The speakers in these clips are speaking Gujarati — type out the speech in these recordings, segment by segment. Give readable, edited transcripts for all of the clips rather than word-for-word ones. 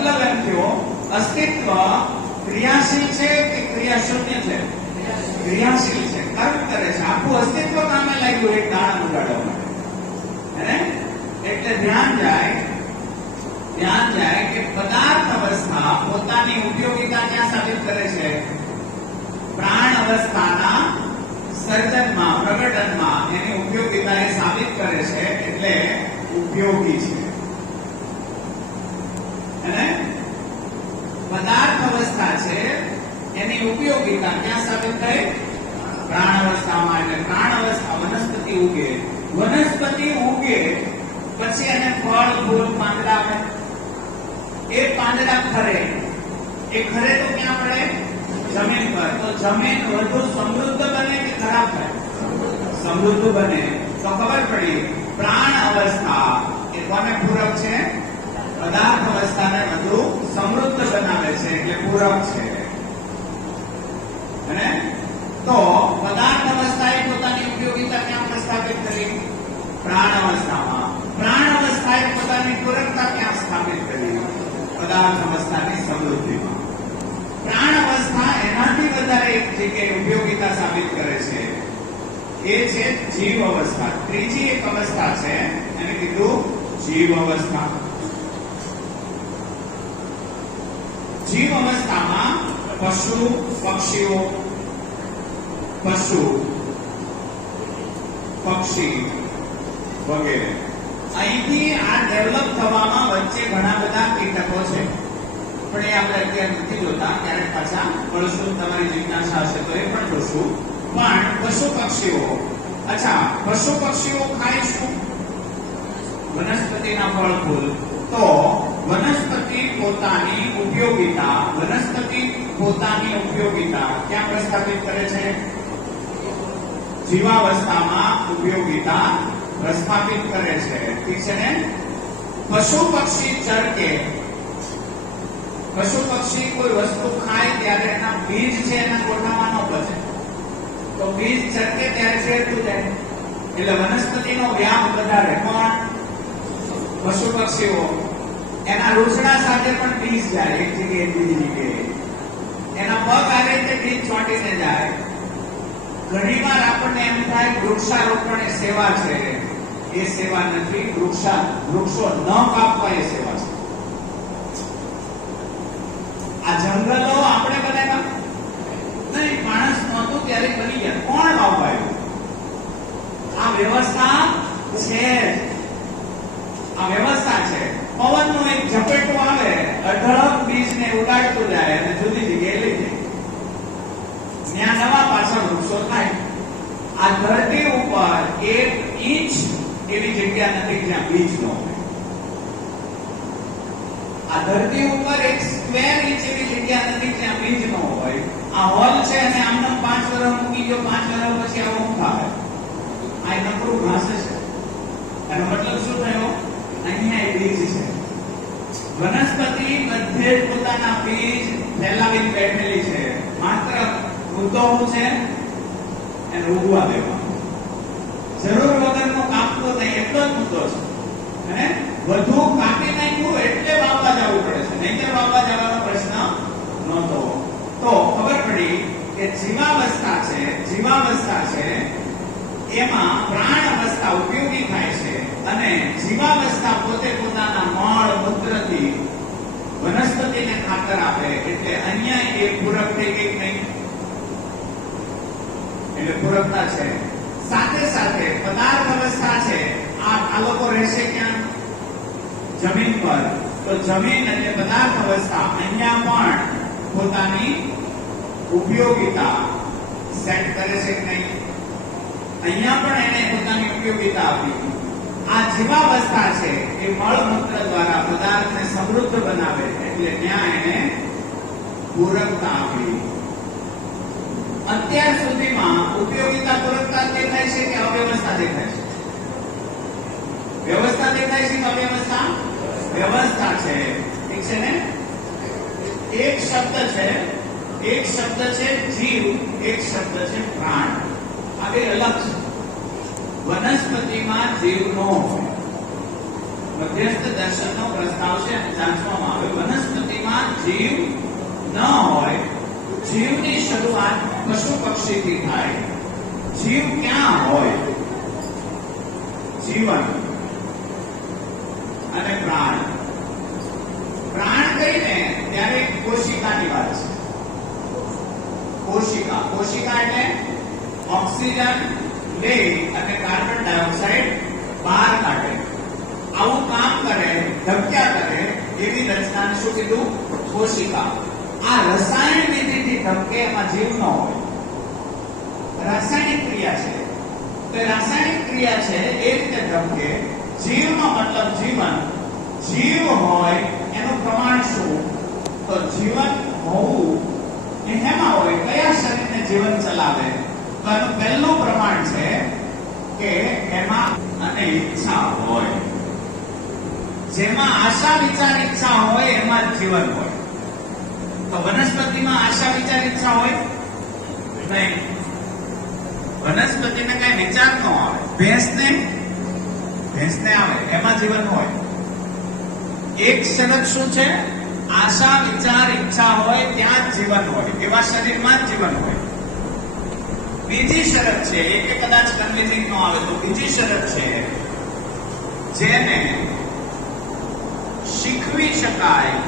મતલબ એમ થયો અસ્તિત્વ ક્રિયાશીલ છે કે ક્રિયાશૂન્ય છે? ક્રિયાશીલ છે, કર્મ કરે છે. આખું અસ્તિત્વ કામે લાગ્યું એક દાણા ઉગાડવા માટે. હે? એટલે ધ્યાન જાય કે પદાર્થ અવસ્થા પોતાની ઉપયોગિતા ક્યાં સાબિત કરે છે? પ્રાણ અવસ્થાના સર્જનમાં, પ્રગટનમાં એની ઉપયોગિતા એ સાબિત કરે છે, એટલે ઉપયોગી છે. અને પદાર્થ અવસ્થા છે એની ઉપયોગિતા ક્યાં સાબિત થઈ? પ્રાણ અવસ્થામાં. એટલે પ્રાણ અવસ્થા વનસ્પતિ ઉગે, વનસ્પતિ ઉગે પછી એને ફળ, ફૂલ, પાંદડા આપે. એ પાંદડા ખરે, એ ખરે તો ક્યાં પડે? જમીન પર. તો જમીન વધુ સમૃદ્ધ બને કે ખરાબ થાય? સમૃદ્ધ બને. તો ખબર પડી પ્રાણ અવસ્થા એ કોને પૂરક છે? પદાર્થ અવસ્થાને વધુ સમૃદ્ધ બનાવે છે, એટલે પૂરક છે. અને તો પદાર્થ અવસ્થાએ પોતાની ઉપયોગિતા ક્યાં પ્રસ્થાપિત કરી? પ્રાણ અવસ્થામાં. પ્રાણ અવસ્થાએ પોતાની પૂરકતા ક્યાં સ્થાપિત કરી? પદાર્થ અવસ્થાની સમૃદ્ધિમાં. પ્રાણ અવસ્થા એનાથી વધારે એક જગ્યાએ ઉપયોગિતા સાબિત કરે છે, એ છે જીવ અવસ્થા. ત્રીજી એક અવસ્થા છે, એને કીધું જીવ અવસ્થા. જીવ અવસ્થામાં પશુ, પક્ષીઓ, પક્ષી વગેરે. અહીંથી આ ડેવલપ થવામાં વચ્ચે ઘણા બધા કીટકો છે, પણ એ આપણે અત્યારે નથી જોતા. ક્યારેક પાછા મળશું, તમારી જિજ્ઞાસા હશે તો એ પણ જોશું. પણ પશુ પક્ષીઓ, અચ્છા, પશુ પક્ષીઓ ખાય શું? વનસ્પતિના ફળ, ફૂલ. તો વનસ્પતિ પોતાની ઉપયોગિતા ક્યાં પ્રસ્થાપિત કરે છે? જીવાવસ્થામાં ઉપયોગિતા પ્રસ્થાપિત કરે છે. ઠીક છે ને? પશુ પક્ષી ચરકે, પશુ પક્ષી કોઈ વસ્તુ ખાય ત્યારે એના બીજ છે એના કોઠામાં ન પચે, તો બીજ ચરકે ત્યારે શેરતું જાય, એટલે વનસ્પતિનો વ્યાપ વધારે. પણ પશુ પક્ષીઓ એના રૂછડા સાથે પણ બીજ જાય, એક જગ્યાએ બીજી જગ્યાએ. એના પગ આ રીતે બીજ ચોંટીને જાય. ઘણીવાર આપણને એમ થાય વૃક્ષારોપણ એ સેવા છે. એ સેવા નથી. વૃક્ષો ન કાપવા એ સેવા છે. આ જંગલો આપણે બનાવ્યા નહીં, માણસ નહોતું ત્યારે બની ગયા. કોણ વાવવાયું? આ વ્યવસ્થા છે. આ વ્યવસ્થા છે. પવનનો એક ઝપેટો આવે, અઢળક બીજને ઉડાડતું જાય અને જુદી જગ્યાએ લઈ જાય. ત્યાં નવા પાછા વૃક્ષો થાય. આ ધરતી ઉપર 1 ઇંચ એવી જગ્યા નથી જ્યાં બીજ ન હોય. આ ધરતી ઉપર 1 સ્ક્વેર ઇંચ એવી જગ્યા નથી જ્યાં બીજ ન હોય. આ હોલ છે અને આમને 5 વર્ષ મૂકી ગયો, 5 વર્ષ પછી આવો ખાવે. આ નકરું ઘાસ છે. એનો મતલબ શું થયો? અહીંયા બીજ છે. વનસ્પતિ બધે જ પોતાના બીજ ફેલાવીને બેઠેલી છે. માત્ર મુદ્દો શું છે? એને ઉગવા દેવાનો. જરૂર વગરનો કાપતો નહીં, એટલો જ મુદ્દો છે. અને વધુ કાપી નાખ્યું એટલે વાવવા જવું પડે છે, નહીંતર વાવવા જવાનો પ્રશ્ન નહોતો. તો ખબર પડી કે જીવાવસ્થા છે એમાં પ્રાણ અવસ્થા ઉપયોગી થાય છે, અને જીવાવસ્થા પોતે પોતાના મળ મૂત્રથી વનસ્પતિને ખાતર આપે. એટલે અહીંયા એ પૂરક થઈ ગઈ નહીં, એટલે પૂરકતા છે. સાથે સાથે પદાર્થ અવસ્થા છે. આ લોકો રહેશે ક્યાં? જમીન પર. તો જમીન એટલે પદાર્થ અવસ્થા અહીંયા પણ પોતાની ઉપયોગિતા સેટ કરે છે કે નહીં? અહીંયા પણ એને પોતાની ઉપયોગિતા આપી. આ જીવાવસ્થા છે એ મળમૂત્ર દ્વારા પદાર્થને સમૃદ્ધ બનાવે, એટલે ત્યાં એને પૂરકતા આપી. અત્યાર સુધીમાં ઉપયોગિતા પૂરકતા દેખાય છે કે અવ્યવસ્થા દેખાય છે? વ્યવસ્થા દેખાય છે કે અવ્યવસ્થા? વ્યવસ્થા છે. ઠીક છે ને? એક શબ્દ છે જીવ, એક શબ્દ છે પ્રાણ. આ બે અલગ છે. વનસ્પતિમાં જીવ નો હોય, મધ્યસ્થ દર્શનનો પ્રસ્તાવ છે અને જાંચવામાં આવે. વનસ્પતિમાં જીવ ન હોય, જીવની શરૂઆત પશુ પક્ષીથી થાય. જીવ ક્યાં હોય? જીવન અને પ્રાણ. પ્રાણ કહીને ત્યારે કોશિકાની વાત છે. કોશિકા, કોશિકા એટલે ઓક્સિજન લે અને કાર્બન ડાયોક્સાઇડ બહાર કાઢે. આવું કામ કરે, ધબક્યા કરે એવી રચનાને શું કીધું? કોશિકા. આ રસાયણ વિધિથી ધબકે એમાં જીવ ન હોય. રાસાયણિક ક્રિયા છે. તો રાસાયણિક ક્રિયા છે એ રીતે ધબકે. જીવનો મતલબ જીવન. જીવ હોય એનું પ્રમાણ શું? તો જીવન હોવું એ હેમાં હોય? કયા શરીરને જીવન ચલાવે? તો એનું પહેલું પ્રમાણ છે કે એમાં અને ઈચ્છા હોય. જેમાં આશા વિચાર ઈચ્છા હોય એમાં જીવન હોય. તો વનસ્પતિમાં આશા વિચાર ઈચ્છા હોય નહીં. વનસ્પતિને કઈ વિચાર ન આવે. ભેંસને આવે, એમાં જીવન હોય. એક શરત શું છે? આશા વિચાર ઈચ્છા હોય ત્યાં જ જીવન હોય. એવા શરીરમાં જ જીવન હોય. બીજી શરત છે, એ કદાચ કન્વિન્સિંગ ન આવે તો બીજી શરત છે જેને શીખવી શકાય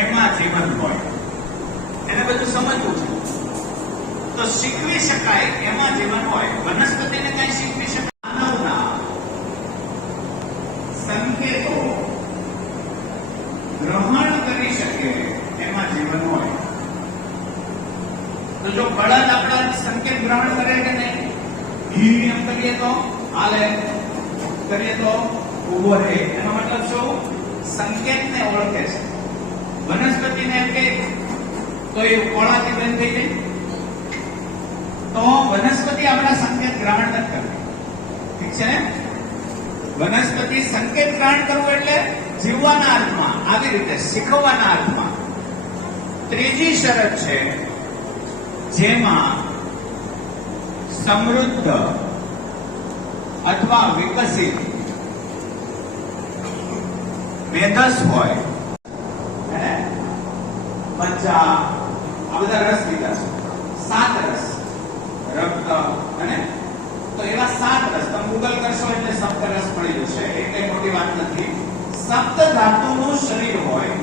એમાં જીવન હોય. એને બધું સમજવું છે. તો શીખવી શકાય એમાં જીવન હોય. વનસ્પતિને કઈ શીખવી શકાય? માનવના સંકેતો ગ્રહણ કરી શકે એમાં જીવન હોય. તો જો બળદ આપણા સંકેત ગ્રહણ કરે કે નહીં? એમ કરીએ તો હાલે, કરીએ તો ઉભો રહે. એનો મતલબ શું? સંકેતને ઓળખે છે. વનસ્પતિને એમ કે તો એ કોળાથી બંધ થઈ જાય. તો વનસ્પતિ આપણા સંકેત ગ્રહણ નથી કરતી. ઠીક છે ને? વનસ્પતિ સંકેત ગ્રહણ કરવું એટલે જીવવાના અર્થમાં, આવી રીતે શીખવવાના અર્થમાં. ત્રીજી શરત છે જેમાં સમૃદ્ધ અથવા વિકસિત મેદસ હોય. મજ્જા, આ બધા રસ લીધા છે. 7 રસ, રક્ત અને તો એવા 7 રસ. તમે ગૂગલ કરશો એટલે સપ્ત રસ મળી જશે. એ કઈ મોટી વાત નથી. સપ્ત ધાતુનું શરીર હોય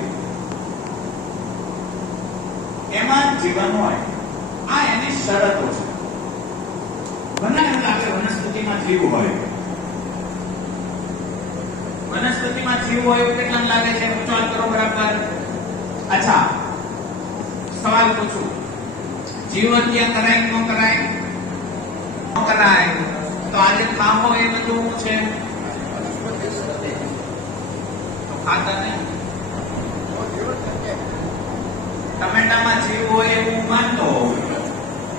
એમાં જીવન હોય. આ એની શરતો છે. મને એમ લાગે વનસ્પતિમાં જીવ હોય. વનસ્પતિમાં જીવ હોય એવું કેટલાને લાગે છે? વિચાર કરો બરાબર. અચ્છા, સવાલ પૂછું. જીવ હત્યા કરાય ન કરાય? ન કરાય. તો આજે ખાવો એ બધું છે તો ખાતા નહીં. ટમેટામાં જીવ હોય એવું માનતો હોઉં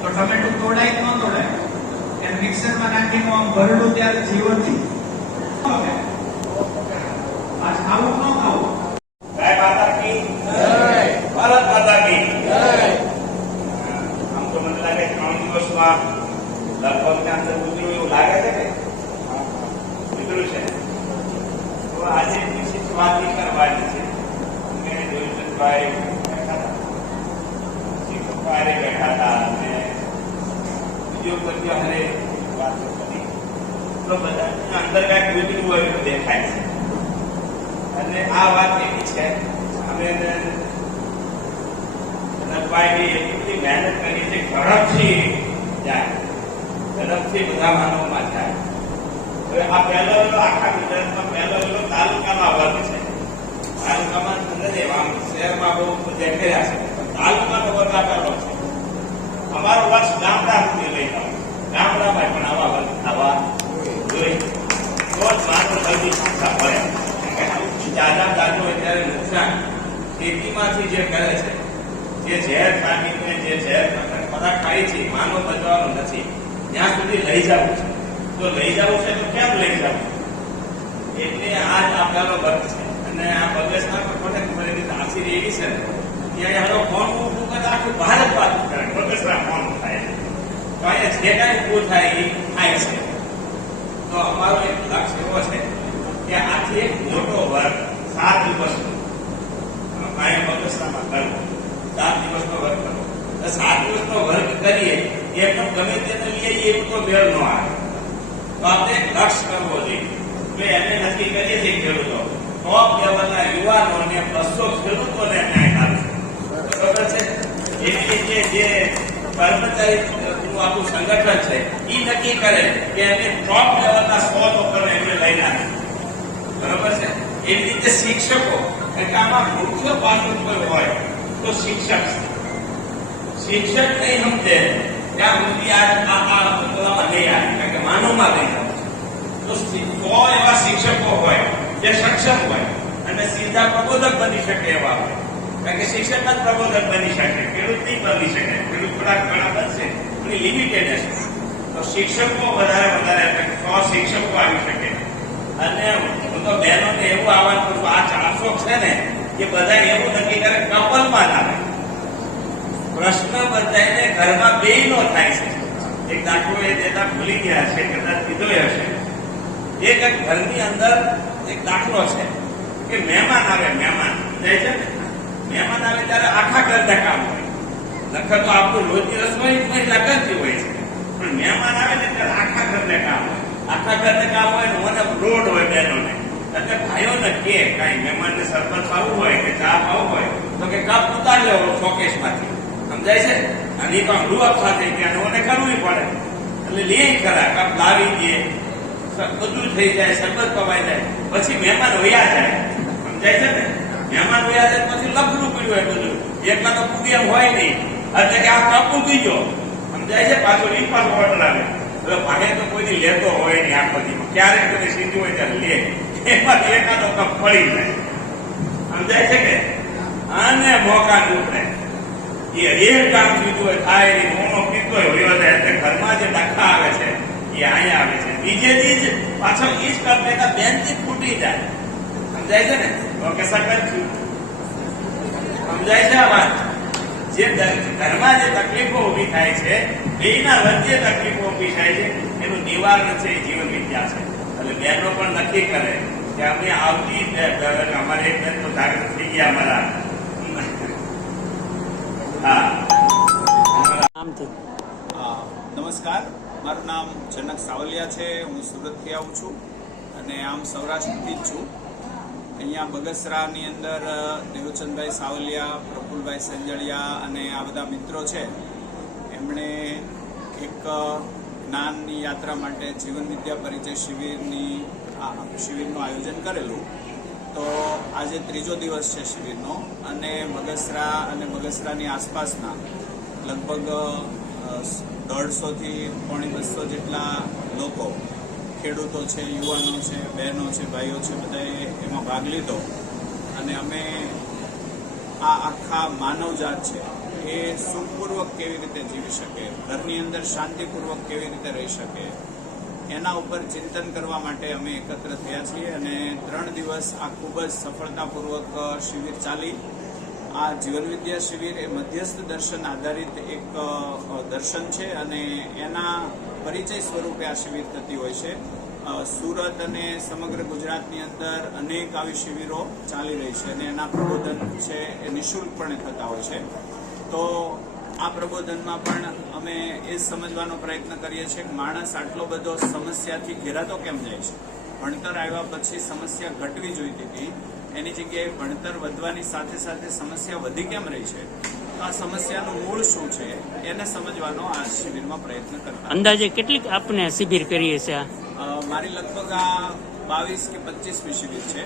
તો ટમેટું તોડાય કે ન તોડાય? એને મિક્સરમાં નાખીને આમ ભરડું ત્યારે જીવ હતી. આજ ખાવું ન ખાવું? ગાય માતા કી જય, ભારત માતા કી જય. આમ તો મને લાગે 3 દિવસમાં લગભગ ત્યાં અંદર ઉતર્યું એવું લાગે છે કે ઉતર્યું છે. તો આજે વિશેષ વાત કરવાની છે. મેં જોયુભાઈ બેઠા હતા, શિક્ષકભાઈ બેઠા હતા અને બીજો પછી અમને વાતો કરી તો બધા અંદર કાંઈક ઉતર્યું હોય એવું દેખાય છે. અને આ વાત એવી છે, અમે જનકભાઈ એટલી બધી મહેનત કરી છે. ઝડપથી જાય, ઝડપથી બધા માનવમાં જાય. હવે આ પહેલો આખા ગુજરાતમાં પહેલો તાલુકામાં વર્ગ છે. તાલુકામાં નથી, આમ શહેરમાં બહુ પ્રોજેક્ટ કર્યા છે. તાલુકાનો વર્ગ આ પહેલો છે. અમારો વર્ષ ગામડા સુધી લઈ જાવ. ગામડામાં પણ આવા વર્ગ થવા જોઈએ. તો જ માનવ જલ્દી સંસ્થા પડે. દાદા દાદો અત્યારે નુકસાન ખેતીમાંથી જે કરે છે, જે ઝેર ખામીને જે ઝેર ખોરાક ખાય છે, માનવ બચવાનો નથી. ત્યાં સુધી લઈ જવું છે. તો લઈ જવું છે તો કેમ લઈ જવું? એટલે આ જ આપણાનો વર્ગ છે. અને આ બગસના કોને ખરેખર આશીર એવી છે ત્યાં એનો ફોન ઉભું કરે આખું ભારત વાત કરે. બગસના ફોન થાય તો અહીંયા જે કાંઈ ઉભું થાય એ થાય છે. તો અમારો એક લક્ષ્ય એવો છે કે આથી એક મોટો વર્ગ 7 દિવસનો કાયમ બગસરામાં કરવો, 7 દિવસનો વર્ગ કરવો. 7 દિવસનો વર્ગ કરીએ એમનો ગમે તેને લઈએ એવું તો મેળ ન આવે. તો આપણે એક લક્ષ્ય કરવો જોઈએ કે એને નક્કી કરીએ છીએ ખેડૂતો ટોપ લેવલના યુવાનોને 200 ખેડૂતોને ન્યાય આપશે. બરોબર છે? એવી રીતે જે કર્મચારીનું આપણું સંગઠન છે એ નક્કી કરે કે એને ટોપ લેવલના 100 લોકો એમને લઈને આવે. બરોબર છે? એવી રીતે શિક્ષકો, એટલે આમાં મુખ્ય પાસું કોઈ હોય તો શિક્ષક. શિક્ષક નહીં સમજે ત્યાં સુધી આ બોલવામાં નહીં આવે, કારણ કે માનવમાં નહીં આવે. તો 100 એવા શિક્ષકો હોય જે સક્ષમ હોય અને સીધા પ્રબોધક બની શકે એવા હોય, કારણ કે શિક્ષક જ પ્રબોધક બની શકે, ખેડૂત નહીં બની શકે. ખેડૂત થોડા ઘણા બનશે પણ લિમિટેડ હશે. તો શિક્ષકો વધારે એટલે 100 શિક્ષકો આવી શકે. અને હું તો બહેનોને એવું આહવાન કરું છું, આ 400 છે ને એ બધા એવું નક્કી કરે કપલમાં ના આવે. પ્રશ્ન બધાને ઘરમાં બેયનો થાય છે. એક દાખલો એ દેતા ભૂલી ગયા છે, કદાચ કીધો હશે. એક ઘરની અંદર એક દાખલો છે કે મહેમાન આવે, મહેમાન જાય છે ને, મહેમાન આવે ત્યારે આખા ઘરના કામ હોય. નખર તો આપણું રોજની રસોઈ મહિલા કરતી હોય છે, પણ મહેમાન આવે ને ત્યારે આખા ઘરને કામ હોય. આખા ઘરને કામ હોય ને મને રોડ હોય બહેનોને, એટલે ભાઈઓને કે કઈ મહેમાનને સરબત પાવું હોય કે ચા પાવું હોય તો કે કપ ઉતારી લેવો શોકેશ માંથી. સમજાય છે? અને એ પણ રૂઅપ સાથે મને કરવું પડે એટલે લે ખરા, કપ લાવી દે, બધું થઈ જાય, સરબત પવાઈ જાય, પછી મહેમાન વયા જાય. સમજાય છે ને? મહેમાન વયા જાય પછી લફડું પડ્યું હોય બધું, એકમાં તો પૂરી એમ હોય નહીં, એટલે કે આ કપ ઉગી ગયો. સમજાય છે? પાછો રીપાસ ઓર્ડર આવે. હવે ભાગે તો કોઈ લેતો હોય નહીં, આ બધીમાં ક્યારેક કોઈ સીધી હોય ત્યારે લે, એમાં એકાદો કપ પડી જાય. સમજાય છે કે? અને મોકા ઉતરે એ એક કામ કીધું હોય થાય એ મોનો પીતો હોય એટલે ઘરમાં જે ડખા આવે છે એ અહીંયા આવે છે. બીજેથી જ પાછળ એ જ કરતા બેનથી ફૂટી જાય. સમજાય છે ને? ઓકે સકલ છું. સમજાય છે આ વાત? જે ઘરમાં જે તકલીફો ઉભી થાય છે, બેયના વચ્ચે તકલીફો ઉભી થાય છે, એનું નિવારણ છે એ જીવન વિદ્યા છે. એટલે બહેનો પણ નક્કી કરે કે અમે આવતી અમારે એક બેન તો જાગૃત થઈ ગયા અમારા. નમસ્કાર, મારું નામ જનક સાવલિયા છે. હું સુરતથી આવું છું અને આમ સૌરાષ્ટ્રથી જ છું. અહીંયા બગસરાની અંદર દેવચંદભાઈ સાવલિયા, પ્રફુલભાઈ સંજળિયા અને આ બધા મિત્રો છે. એમણે એક જ્ઞાનની યાત્રા માટે જીવન વિદ્યા પરિચય શિબિરનું આયોજન કરેલું. તો આજે 3જો દિવસ છે શિબિરનો અને બગસરા અને બગસરાની આસપાસના લગભગ 150 થી 200 જેટલા લોકો, ખેડૂતો છે, યુવાનો છે, બહેનો છે, ભાઈઓ છે, બધાએ એમાં ભાગ લીધો. અને અમે આ આખા માનવજાત છે એ સુખપૂર્વક કેવી રીતે જીવી શકે, ઘરની અંદર શાંતિપૂર્વક કેવી રીતે રહી શકે, એના ઉપર ચિંતન કરવા માટે અમે એકત્ર થયા છીએ. અને 3 દિવસ આ ખૂબ જ સફળતાપૂર્વક શિબિર ચાલી. આ જીવન વિદ્યા શિબિર એ મધ્યસ્થ દર્શન આધારિત એક દર્શન છે અને એના પરિચય સ્વરૂપે આ શિબિર થતી હોય છે. સુરત અને સમગ્ર ગુજરાતની અંદર અનેક આવી શિબિરો ચાલી રહી છે અને એના પ્રબોધન છે એ નિઃશુલ્કપણે થતા હોય છે. તો આ પ્રબોધનમાં પણ અમે એ સમજવાનો પ્રયત્ન કરીએ છીએ કે માણસ આટલો બધો સમસ્યાથી ઘેરાતો કેમ જાય છે. ભણતર આવ્યા પછી સમસ્યા ઘટવી જોઈતી હતી, એની જગ્યાએ ભણતર વધવાની સાથે સાથે સમસ્યા વધી કેમ રહી છે. તો આ સમસ્યાનું મૂળ શું છે એને સમજવાનો આ શિબિરમાં પ્રયત્ન કરતા. અંદાજે કેટલીક આપને શિબિર કરીએ છે? મારી લગભગ આ 22 કે 25મી શિબિર છે.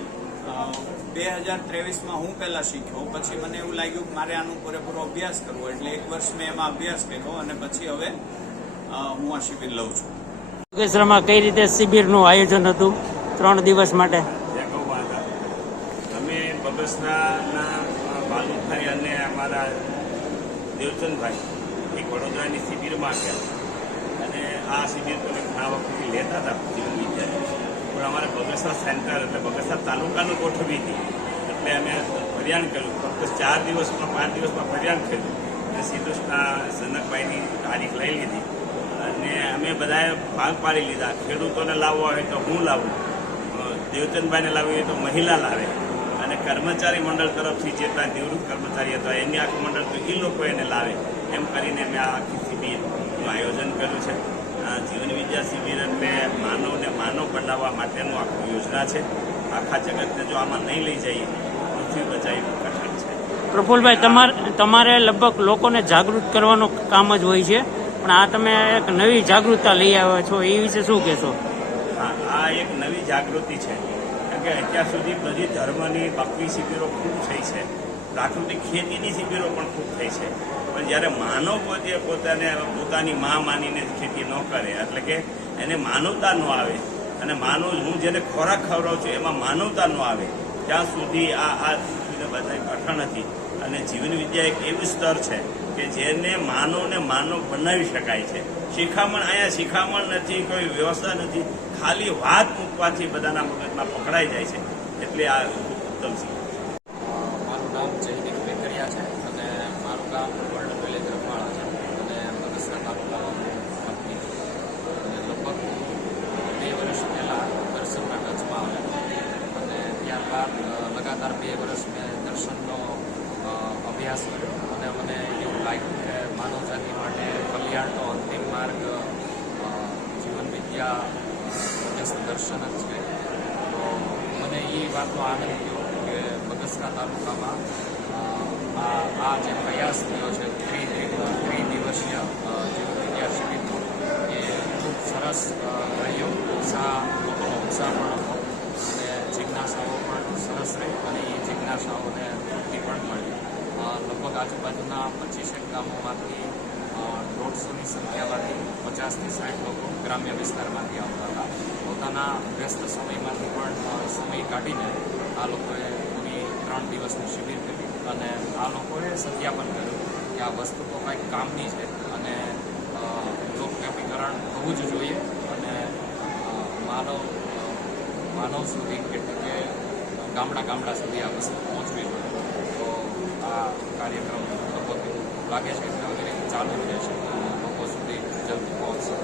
2023માં હું પહેલા શીખ્યો, પછી મને એવું લાગ્યું કે મારે આનું પૂરેપૂરો અભ્યાસ કરવો, એટલે 1 વર્ષ મેં એમાં અભ્યાસ કર્યો અને પછી હવે હું આ શિબિર લઉં છું. બગસરામાં કઈ રીતે શિબિરનું આયોજન હતું 3 દિવસ માટે? અમે બગસરાના ભાલુભાઈ અને અમારા દેવચંદભાઈ એક વડોદરાની શિબિરમાં ગયા અને આ શિબિર તો ઘણા વખતથી લેતા હતા જીવન વિદ્યા, પણ અમારે બગસરા સેન્ટર એટલે બગસરા તાલુકાનું ગોઠવી હતી. એટલે અમે ફરિયાદ કર્યું, ફક્ત 4 દિવસમાં 5 દિવસમાં ફરિયાદ કર્યું અને સીધું જનકભાઈની તારીખ લઈ લીધી અને અને અમે બધાએ ભાગ પાડી લીધા. ખેડૂતોને લાવવા હોય તો હું લાવું, દેવચંદભાઈને લાવવી હોય તો મહિલા લાવે, અને કર્મચારી મંડળ તરફથી જેટલા નિવૃત્ત કર્મચારી હતા એની આખું મંડળ તો એ લોકો એને લાવે. એમ કરીને મેં આ આખી શિબિરનું આયોજન કર્યું છે. જીવન વિદ્યા શિબિર એટલે માનવને માનવ બનાવવા માટેનું આખું યોજના છે. આખા જગતને જો આમાં નહીં લઈ જઈએ પૃથ્વી બચાવી કઠિન છે. પ્રફુલભાઈ, તમારે લગભગ લોકોને જાગૃત કરવાનું કામ જ હોય છે, પણ આ તમે એક નવી જાગૃતતા લઈ આવ્યા છો, એ વિશે શું કહેશો? હા, આ એક નવી જાગૃતિ છે. કારણ કે અત્યાર સુધી બધી ધર્મની ભક્તિ શિબિરો ખૂબ થઈ છે, પ્રાકૃતિક ખેતીની શિબિરો પણ ખૂબ થઈ છે. પણ જ્યારે માનવ પોતે પોતાની માં માનીને ખેતી ન કરે, એટલે કે એને માનવતા ન આવે, અને હું જેને ખોરાક ખવડાવું છું એમાં માનવતા ન આવે, ત્યાં સુધી આ બધા કઠણ હતી. અને જીવન વિદ્યા એક એવું સ્તર છે કે જેને માનવને માનવ બનાવી શકાય છે. અહીંયા શિખામણ નથી, કોઈ વ્યવસ્થા નથી, ખાલી વાત મૂકવાથી બધાના મગજમાં પકડાઈ જાય છે. એટલે આ ઉત્તમ છે. મારું નામ જયદીપ વેકરિયા છે અને મારું ગામ વર્લ્ડ વિલેજ રખવાળા છે અને બગસરા તાલુકામાં કંપની છે. અને લગભગ 2 વર્ષ પહેલાં દર્શનના ટચમાં આવ્યા અને ત્યારબાદ લગાતાર 2 વર્ષ મેં દર્શનનો અભ્યાસ કર્યો અને મને એવું લાગ્યું કે માનવજાતિ માટે કલ્યાણનો અંતિમ માર્ગ જીવન વિદ્યા દર્શન જ છે. તો મને એ વાતનો આનંદ થયો કે બગસરા તાલુકામાં આ જે પ્રયાસ થયો છે ત્રિદિવસીય જીવન વિદ્યા શિબિરનો એ ખૂબ સરસ રહ્યો. લોકોનો ઉત્સાહ પણ હતો અને જિજ્ઞાસાઓ પણ સરસ રહી અને એ જિજ્ઞાસાઓને તૃપ્તિ પણ મળી. લગભગ આજુબાજુના 25 ગામોમાંથી 150ની સંખ્યામાંથી 50થી 60 લોકો ગ્રામ્ય વિસ્તારમાંથી આવતા હતા. પોતાના વ્યસ્ત સમયમાંથી પણ સમય કાઢીને આ લોકોએ પૂરી 3 દિવસની શિબિર કરી અને આ લોકોએ સત્યાપન કર્યું કે આ વસ્તુ તો કંઈક કામની છે અને લોકવ્યાપીકરણ થવું જ જોઈએ અને માનવ સુધી એટલે કે ગામડા સુધી આ વસ્તુ પહોંચવી જોઈએ. તો આ કાર્યક્રમ લગભગ લાગે છે કે ચાલુ જ રહેશે અને લોકો સુધી જલ્દી પહોંચશે.